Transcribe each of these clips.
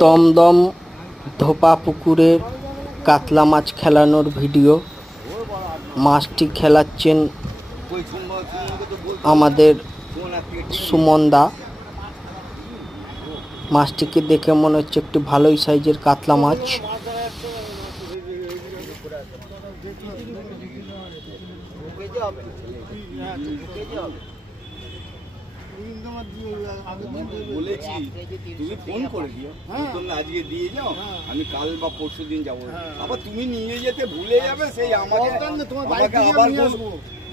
দমদম ধোপা পুকুরে কাতলা মাছ খেলানোর ভিডিও। মাছটি খেলাচ্ছেন আমাদের সুমন দা। মাছটিকে দেখে মনে হচ্ছে একটু ভালোই সাইজের কাতলা মাছ। বলেছি তুমি ফোন করে দিও, তুমি আজকে দিয়ে যাও, আমি কাল বা পরশু দিন যাবো। আবার তুমি নিয়ে যেতে ভুলে যাবে, সেই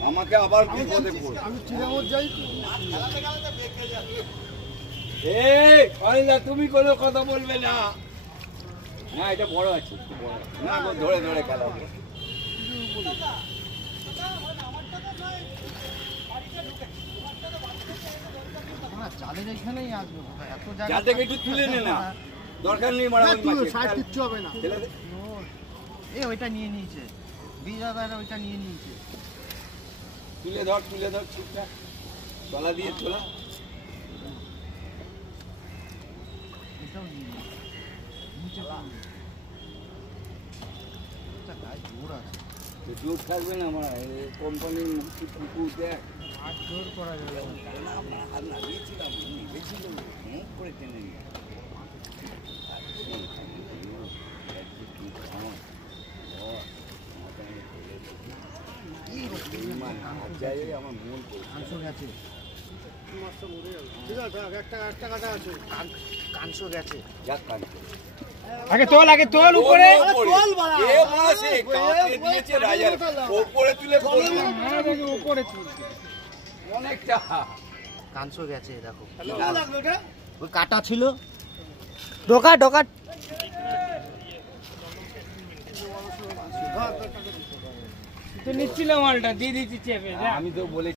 আমাকে আবার বিপদে পড়বে। তুমি কোনো কথা বলবে না। না এটা বড় আছে, না ধরে ধরে খেলা। একটু তুলে নে না, দরকার নেই কিচ্ছু হবে না। ওইটা নিয়ে নিয়েছে, ওইটা নিয়ে নিয়েছে। তুলে ধর ঠিকঠাক, তলা দিয়ে তোলা। জোর থাকবে না আমার কোম্পানির মুক্তি পুকুর দেখ, জোর করা যাবে না। দিয়েছিলাম করে টেনে নিয়ে আমার মন গেছে। ঠিক আছে, একটা কাটা আছে, কাঁচো গেছে। যাক কাঁচো আগে তোল উপরে উপরে তুলে অনেকটা কাঁচো গেছে। দেখো ওই কাটা ছিল, ঢোকা তো নিচ্ছিল মালটা দিয়ে দিচ্ছি চেপে। আমি তো বলে